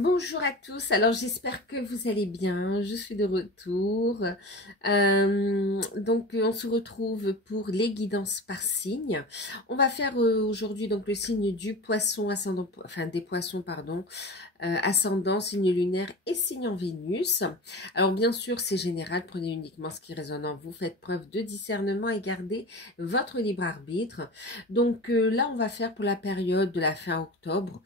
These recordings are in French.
Bonjour à tous, alors j'espère que vous allez bien, je suis de retour. On se retrouve pour les guidances par signe. On va faire aujourd'hui donc le signe du poisson ascendant, enfin des poissons pardon, ascendant, signe lunaire et signe en Vénus. Alors bien sûr c'est général, prenez uniquement ce qui résonne en vous, faites preuve de discernement et gardez votre libre arbitre. Donc là on va faire pour la période de la fin octobre.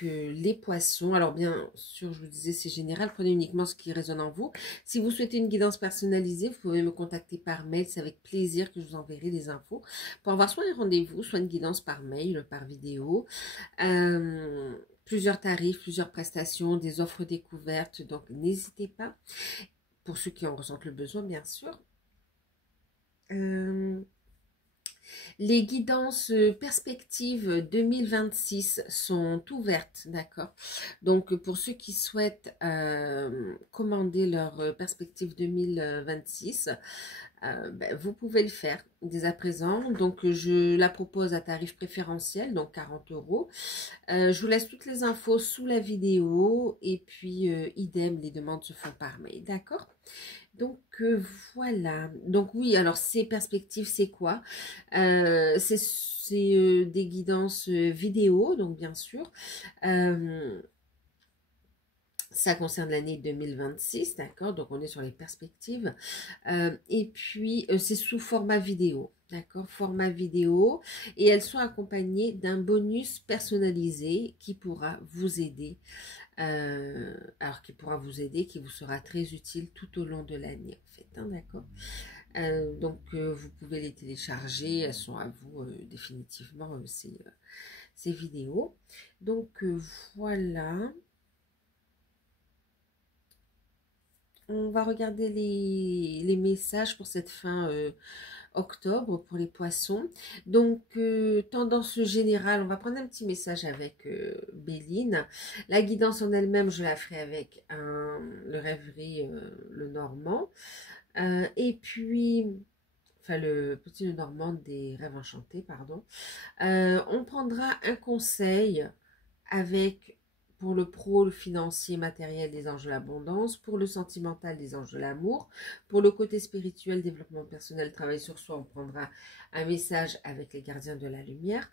Les poissons, alors bien sûr, je vous disais, c'est général, prenez uniquement ce qui résonne en vous. Si vous souhaitez une guidance personnalisée, vous pouvez me contacter par mail, c'est avec plaisir que je vous enverrai les infos pour avoir soit un rendez-vous, soit une guidance par mail, par vidéo. Plusieurs tarifs, plusieurs prestations, des offres découvertes, donc n'hésitez pas, pour ceux qui en ressentent le besoin, bien sûr. Les guidances perspectives 2026 sont ouvertes, d'accord? Donc, pour ceux qui souhaitent commander leur perspective 2026, vous pouvez le faire dès à présent. Donc, je la propose à tarif préférentiel, donc 40 €. Je vous laisse toutes les infos sous la vidéo et puis idem, les demandes se font par mail, d'accord? Donc voilà, donc oui, alors ces perspectives, c'est quoi? C'est des guidances vidéo, donc bien sûr. Ça concerne l'année 2026, d'accord? Donc on est sur les perspectives. Et puis c'est sous format vidéo, d'accord? Format vidéo. Et elles sont accompagnées d'un bonus personnalisé qui pourra vous aider. Qui vous sera très utile tout au long de l'année, en fait, hein, d'accord? Vous pouvez les télécharger, elles sont à vous définitivement, ces vidéos. Donc, voilà. On va regarder les messages pour cette fin octobre pour les poissons. Donc, tendance générale, on va prendre un petit message avec Béline. La guidance en elle-même, je la ferai avec le rêverie, le normand. Et puis, enfin le petit le normand des rêves enchantés, pardon. On prendra un conseil avec pour le pro, le financier, matériel des anges de l'abondance, pour le sentimental des anges de l'amour, pour le côté spirituel, développement personnel, travail sur soi, on prendra un message avec les gardiens de la lumière.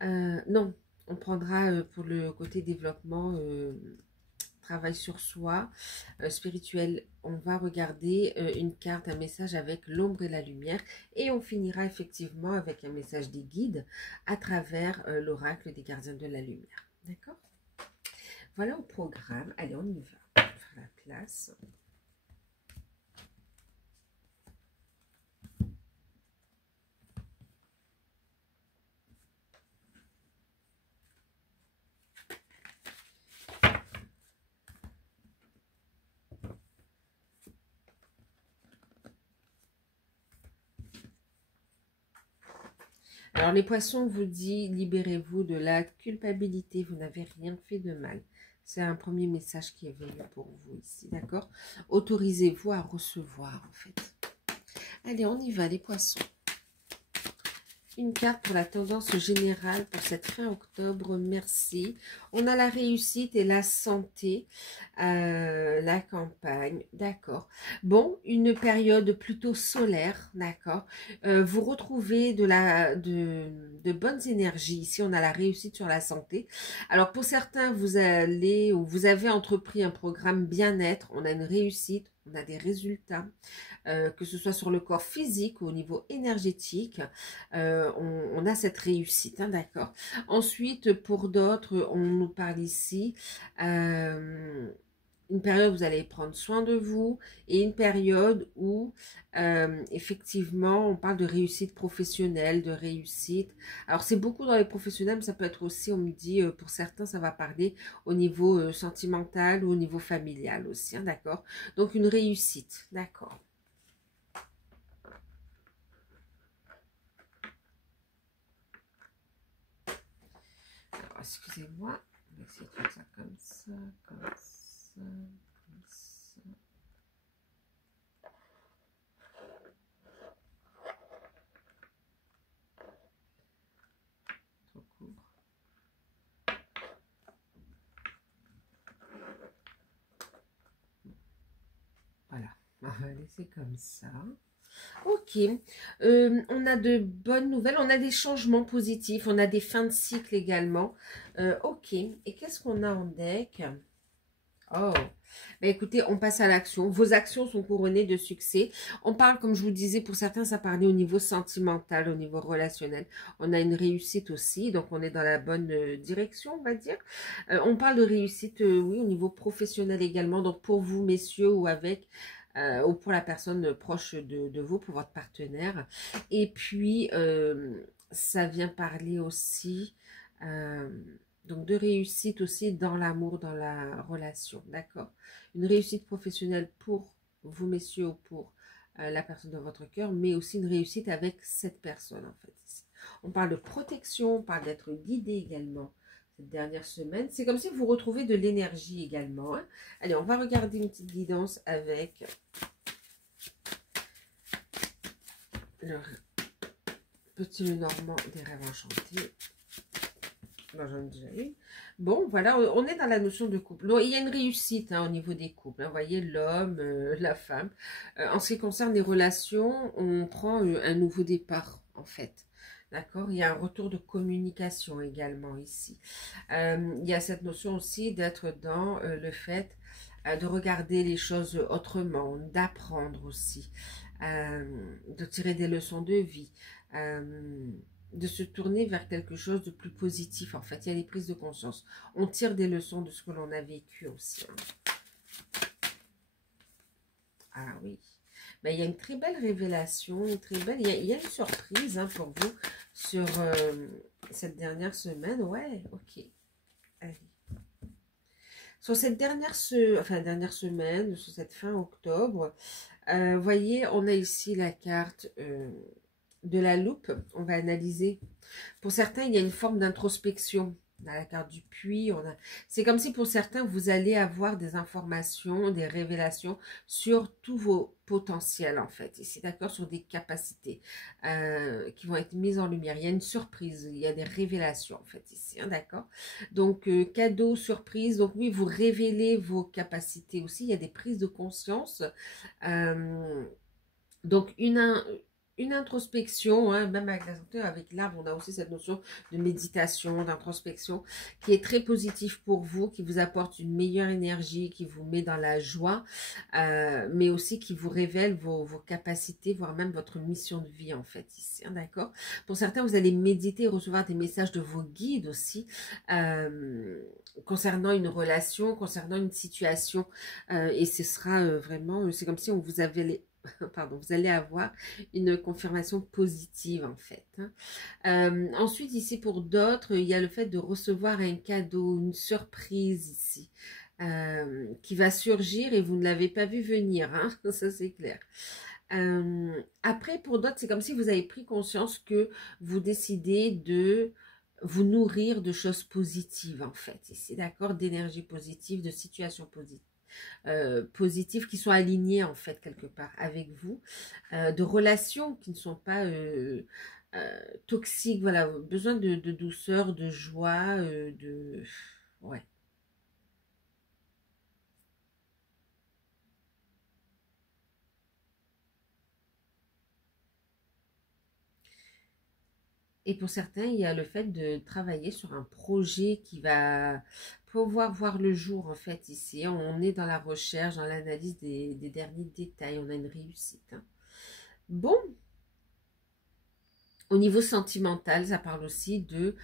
Non, on prendra pour le côté développement, travail sur soi, spirituel, on va regarder une carte, un message avec l'ombre et la lumière, et on finira effectivement avec un message des guides à travers l'oracle des gardiens de la lumière. D'accord? Voilà au programme. Allez, on y va. On va faire la place. Alors, les poissons vous dit, libérez-vous de la culpabilité, vous n'avez rien fait de mal. C'est un premier message qui est venu pour vous ici, d'accord? Autorisez-vous à recevoir, en fait. Allez, on y va, les poissons. Une carte pour la tendance générale pour cette fin octobre, merci. On a la réussite et la santé, la campagne, d'accord. Bon, une période plutôt solaire, d'accord. Vous retrouvez de bonnes énergies. Ici, on a la réussite sur la santé. Alors, pour certains, vous avez entrepris un programme bien-être. On a une réussite, on a des résultats. Que ce soit sur le corps physique ou au niveau énergétique, on a cette réussite, hein, d'accord. Ensuite, pour d'autres, on nous parle ici une période où vous allez prendre soin de vous et une période où effectivement on parle de réussite professionnelle, de réussite. Alors c'est beaucoup dans les professionnels, mais ça peut être aussi, on me dit, pour certains ça va parler au niveau sentimental ou au niveau familial aussi, hein, d'accord. Donc une réussite, d'accord. Excusez-moi, on va essayer de faire ça comme ça, comme ça, comme ça. Trop court. va laisser comme ça. Ok, on a de bonnes nouvelles, on a des changements positifs, on a des fins de cycle également. Ok, et qu'est-ce qu'on a en deck? Oh, bah écoutez, on passe à l'action. Vos actions sont couronnées de succès. On parle, comme je vous disais, pour certains, ça parlait au niveau sentimental, au niveau relationnel. On a une réussite aussi, donc on est dans la bonne direction, on va dire. On parle de réussite, oui, au niveau professionnel également. Donc pour vous, messieurs, ou avec, ou pour la personne proche de vous, pour votre partenaire. Et puis, ça vient parler aussi... donc de réussite aussi dans l'amour, dans la relation, d'accord? Une réussite professionnelle pour vous, messieurs, ou pour la personne dans votre cœur, mais aussi une réussite avec cette personne, en fait. Ici. On parle de protection, on parle d'être guidé également cette dernière semaine. C'est comme si vous retrouvez de l'énergie également. Hein. Allez, on va regarder une petite guidance avec le petit Lenormand des rêves enchantés. Non, j'en ai déjà eu. Bon, voilà, on est dans la notion de couple. Donc, il y a une réussite hein, au niveau des couples. Hein, vous voyez, l'homme, la femme. En ce qui concerne les relations, on prend un nouveau départ, en fait. D'accord? Il y a un retour de communication également ici. Il y a cette notion aussi d'être dans le fait de regarder les choses autrement, d'apprendre aussi, de tirer des leçons de vie. De se tourner vers quelque chose de plus positif. En fait, il y a des prises de conscience. On tire des leçons de ce que l'on a vécu aussi. Ah oui. Ben, il y a une très belle révélation, une très belle... Il y a une surprise hein, pour vous sur cette dernière semaine. Ouais, ok. Allez. Sur cette dernière semaine, sur cette fin octobre, vous voyez, on a ici la carte de la loupe. On va analyser. Pour certains, il y a une forme d'introspection. On a la carte du puits. C'est comme si pour certains, vous allez avoir des informations, des révélations sur tous vos potentiels, en fait. Ici, d'accord, sur des capacités qui vont être mises en lumière. Il y a une surprise, il y a des révélations, en fait, ici, hein, d'accord. Donc, cadeau, surprise. Donc, oui, vous révélez vos capacités aussi. Il y a des prises de conscience. Donc, une introspection, hein, même avec la santé, avec l'arbre, on a aussi cette notion de méditation, d'introspection, qui est très positive pour vous, qui vous apporte une meilleure énergie, qui vous met dans la joie, mais aussi qui vous révèle vos capacités, voire même votre mission de vie, en fait, ici, hein, d'accord? Pour certains, vous allez méditer et recevoir des messages de vos guides aussi, concernant une relation, concernant une situation, et ce sera vraiment, c'est comme si on vous avait pardon, vous allez avoir une confirmation positive en fait. Hein. Ensuite, ici pour d'autres, il y a le fait de recevoir un cadeau, une surprise ici, qui va surgir et vous ne l'avez pas vu venir, hein. Ça c'est clair. Après, pour d'autres, c'est comme si vous avez pris conscience que vous décidez de vous nourrir de choses positives en fait, ici, d'accord, d'énergie positive, de situations positives qui sont alignées en fait quelque part avec vous, de relations qui ne sont pas toxiques, voilà, besoin de douceur, de joie, ouais. Et pour certains, il y a le fait de travailler sur un projet qui va pouvoir voir le jour, en fait, ici. On est dans la recherche, dans l'analyse des derniers détails. On a une réussite. Hein. Bon, au niveau sentimental, ça parle aussi de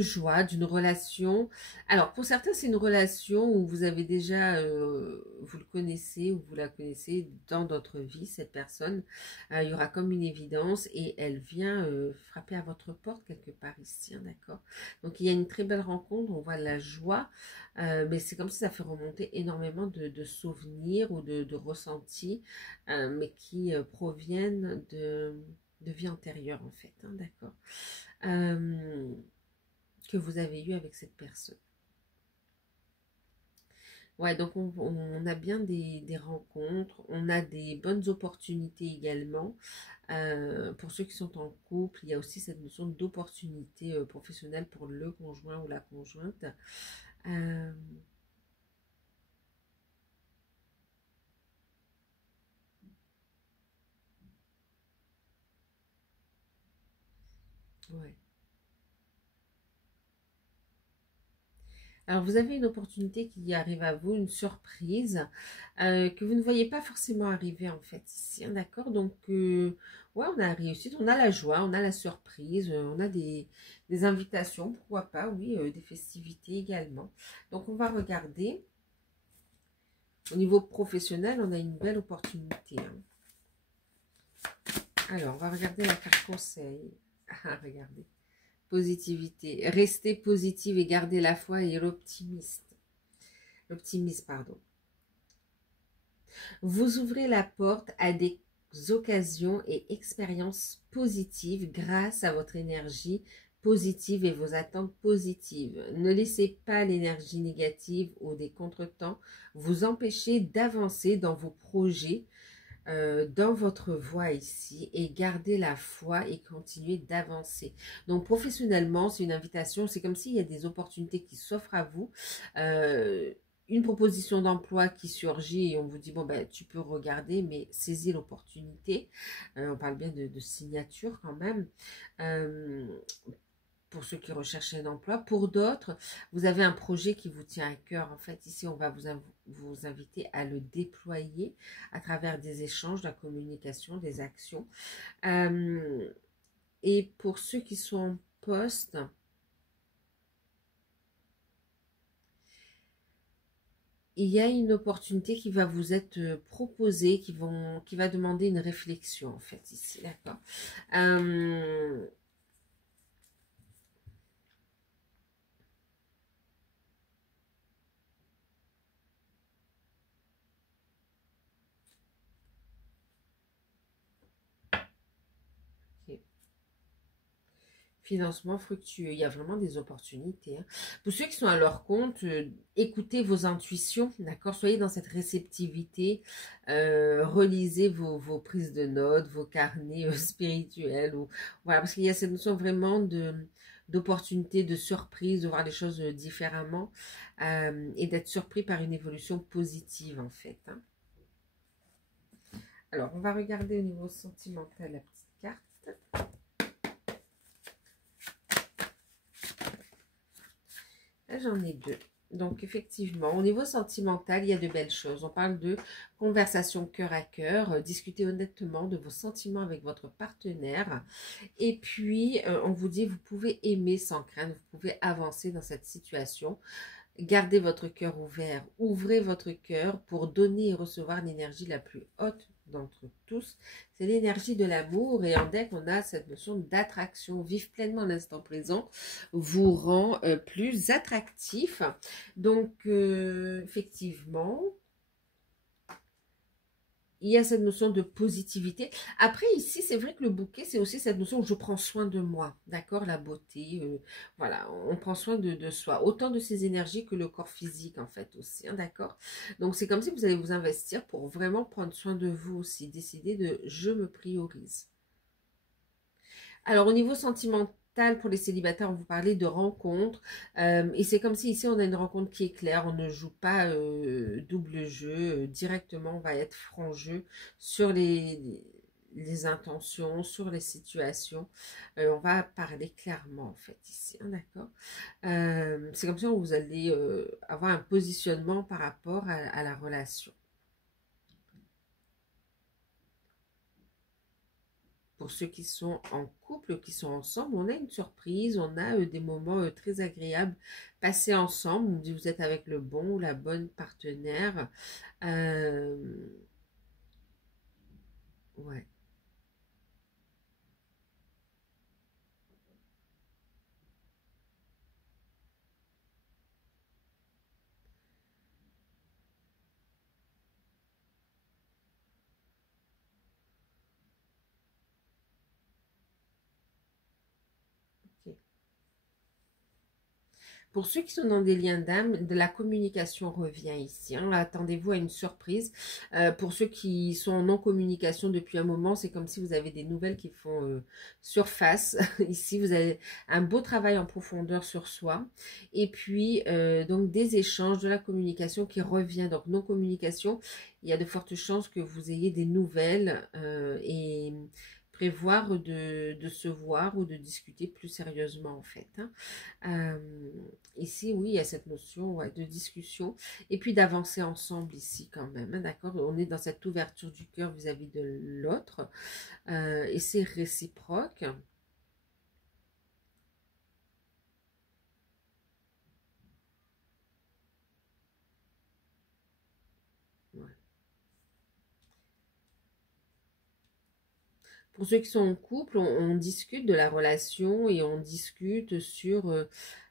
joie, d'une relation. Alors, pour certains, c'est une relation où vous avez déjà, vous le connaissez ou vous la connaissez dans d'autres vies, cette personne. Il y aura comme une évidence et elle vient frapper à votre porte quelque part ici, hein, d'accord? Donc, il y a une très belle rencontre, on voit la joie, mais c'est comme si ça fait remonter énormément de souvenirs ou de ressentis, mais qui proviennent de vie antérieure en fait, hein, d'accord, que vous avez eu avec cette personne. Ouais, donc on a bien des rencontres, on a des bonnes opportunités également. Pour ceux qui sont en couple, il y a aussi cette notion d'opportunité professionnelle pour le conjoint ou la conjointe. Euh, Ouais. Alors, vous avez une opportunité qui arrive à vous, une surprise que vous ne voyez pas forcément arriver en fait ici, hein, d'accord? Donc, ouais, on a la réussite, on a la joie, on a la surprise, on a des invitations, pourquoi pas, oui, des festivités également. Donc, on va regarder. Au niveau professionnel, on a une belle opportunité, hein. Alors, on va regarder la carte conseil. Ah, regardez. Positivité. Restez positive et gardez la foi et l'optimisme. L'optimisme, pardon. Vous ouvrez la porte à des occasions et expériences positives grâce à votre énergie positive et vos attentes positives. Ne laissez pas l'énergie négative ou des contretemps vous empêcher d'avancer dans vos projets, dans votre voie ici, et gardez la foi et continuez d'avancer. Donc professionnellement, c'est une invitation, c'est comme s'il y a des opportunités qui s'offrent à vous, une proposition d'emploi qui surgit et on vous dit bon ben tu peux regarder, mais saisis l'opportunité. On parle bien de signature quand même. Euh, pour ceux qui recherchent un emploi. Pour d'autres, vous avez un projet qui vous tient à cœur. En fait, ici, on va vous inviter à le déployer à travers des échanges, de la communication, des actions. Et pour ceux qui sont en poste, il y a une opportunité qui va vous être proposée, qui va demander une réflexion, en fait, ici, d'accord. Ok. Financement fructueux, il y a vraiment des opportunités, hein. Pour ceux qui sont à leur compte, écoutez vos intuitions, d'accord? Soyez dans cette réceptivité, relisez vos prises de notes, vos carnets spirituels, ou, voilà, parce qu'il y a cette notion vraiment d'opportunité, de surprise, de voir les choses différemment, et d'être surpris par une évolution positive, en fait, hein. Alors, on va regarder au niveau sentimental la petite carte. Là, j'en ai deux. Donc, effectivement, au niveau sentimental, il y a de belles choses. On parle de conversation cœur à cœur, discuter honnêtement de vos sentiments avec votre partenaire. Et puis, on vous dit, vous pouvez aimer sans crainte, vous pouvez avancer dans cette situation. Gardez votre cœur ouvert, ouvrez votre cœur pour donner et recevoir l'énergie la plus haute d'entre tous. C'est l'énergie de l'amour, et en deck, on a cette notion d'attraction. Vivre pleinement l'instant présent vous rend plus attractif. Donc, effectivement, il y a cette notion de positivité. Après, ici, c'est vrai que le bouquet, c'est aussi cette notion où je prends soin de moi, d'accord? La beauté, voilà, on prend soin de soi, autant de ses énergies que le corps physique, en fait, aussi, hein, d'accord? Donc, c'est comme si vous allez vous investir pour vraiment prendre soin de vous aussi, décider de « je me priorise ». Alors, au niveau sentimental, pour les célibataires, on vous parlait de rencontres. Et c'est comme si ici, on a une rencontre qui est claire. On ne joue pas double jeu. Directement, on va être franc jeu sur les intentions, sur les situations. On va parler clairement, en fait, ici, hein, d'accord? C'est comme ça que vous allez avoir un positionnement par rapport à la relation. Pour ceux qui sont en couple, qui sont ensemble, on a une surprise, on a des moments très agréables passés ensemble. Vous êtes avec le bon ou la bonne partenaire. Euh, ouais. Ok. Pour ceux qui sont dans des liens d'âme, de la communication revient ici, hein. Attendez-vous à une surprise. Pour ceux qui sont en non-communication depuis un moment, c'est comme si vous avez des nouvelles qui font surface. Ici, vous avez un beau travail en profondeur sur soi. Et puis, donc, des échanges, de la communication qui revient. Donc, non-communication, il y a de fortes chances que vous ayez des nouvelles et prévoir de se voir ou de discuter plus sérieusement en fait. Hein. Ici, oui, il y a cette notion ouais, de discussion et puis d'avancer ensemble ici quand même. Hein, d'accord? On est dans cette ouverture du cœur vis-à-vis de l'autre et c'est réciproque. Ouais. Pour ceux qui sont en couple, on discute de la relation et on discute sur...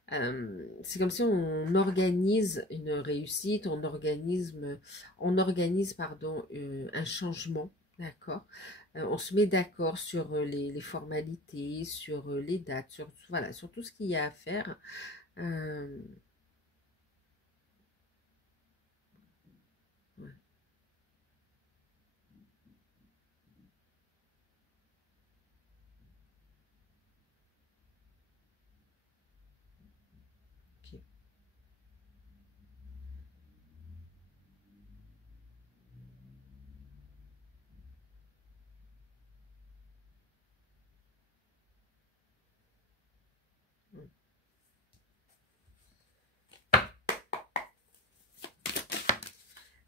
c'est comme si on organise une réussite, on organise pardon, un changement, d'accord? On se met d'accord sur les formalités, sur les dates, sur, voilà, sur tout ce qu'il y a à faire. Euh, ouais, ok.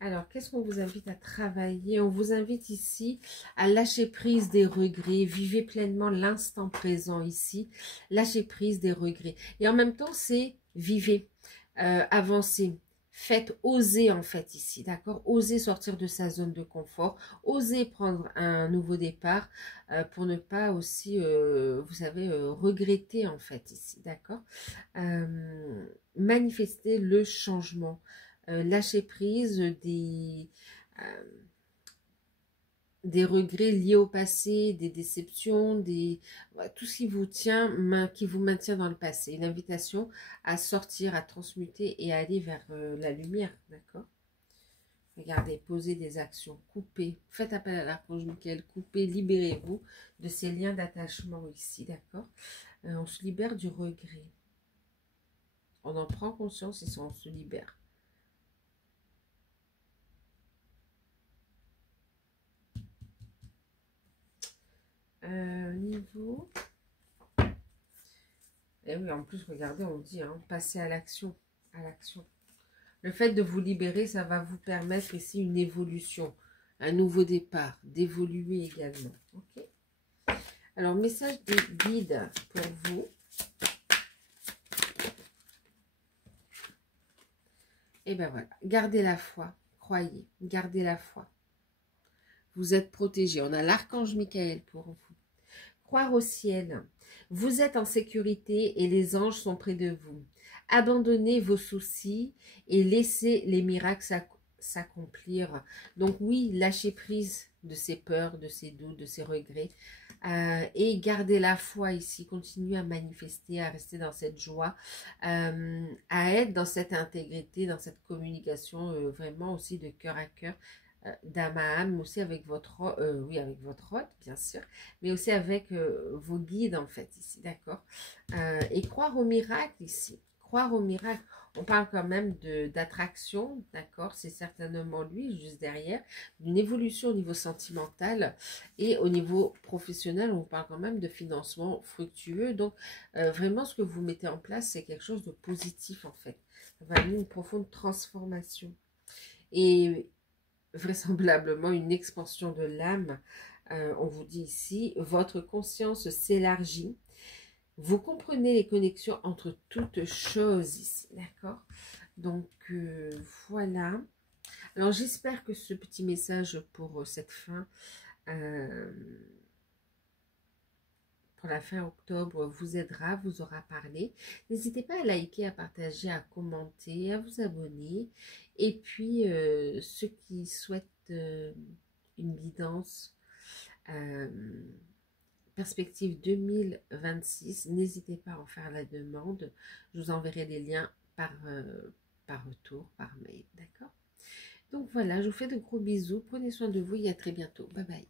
Alors, qu'est-ce qu'on vous invite à travailler? On vous invite ici à lâcher prise des regrets. Vivez pleinement l'instant présent ici. Lâchez prise des regrets. Et en même temps, c'est vivez, avancez. Faites, oser en fait ici, d'accord? Oser sortir de sa zone de confort. Oser prendre un nouveau départ pour ne pas aussi, vous savez, regretter en fait ici, d'accord? Manifester le changement. Lâcher prise euh, des regrets liés au passé, des déceptions, voilà, tout ce qui vous tient, qui vous maintient dans le passé. Une invitation à sortir, à transmuter et à aller vers la lumière, d'accord? Regardez, posez des actions, coupez, faites appel à l'archange Michael, coupez, libérez-vous de ces liens d'attachement ici, d'accord? On se libère du regret. On en prend conscience et on se libère. Niveau... Et oui, en plus, regardez, on dit, hein, passer à l'action. À l'action. Le fait de vous libérer, ça va vous permettre ici une évolution, un nouveau départ, d'évoluer également. Ok. Alors, message des guides pour vous. Et ben voilà, gardez la foi, croyez, gardez la foi. Vous êtes protégés. On a l'archange Michael pour vous. Croire au ciel. Vous êtes en sécurité et les anges sont près de vous. Abandonnez vos soucis et laissez les miracles s'accomplir. Donc oui, lâchez prise de ces peurs, de ces doutes, de ces regrets. Et gardez la foi ici. Continuez à manifester, à rester dans cette joie, à être dans cette intégrité, dans cette communication vraiment aussi de cœur à cœur d'âme à âme, aussi avec votre, oui, avec votre hôte, bien sûr, mais aussi avec vos guides, en fait, ici, d'accord? Et croire au miracle, ici, croire au miracle. On parle quand même d'attraction, d'accord? C'est certainement lui, juste derrière, d'une évolution au niveau sentimental et au niveau professionnel, on parle quand même de financement fructueux. Donc, vraiment, ce que vous mettez en place, c'est quelque chose de positif, en fait. Ça va amener une profonde transformation. Et vraisemblablement une expansion de l'âme. On vous dit ici, votre conscience s'élargit. Vous comprenez les connexions entre toutes choses ici, d'accord? Donc, voilà. Alors, j'espère que ce petit message pour cette fin, pour la fin octobre, vous aidera, vous aura parlé. N'hésitez pas à liker, à partager, à commenter, à vous abonner. Et puis, ceux qui souhaitent une guidance euh, perspective 2026, n'hésitez pas à en faire la demande. Je vous enverrai les liens par retour, par mail, d'accord? Donc voilà, je vous fais de gros bisous. Prenez soin de vous et à très bientôt. Bye bye.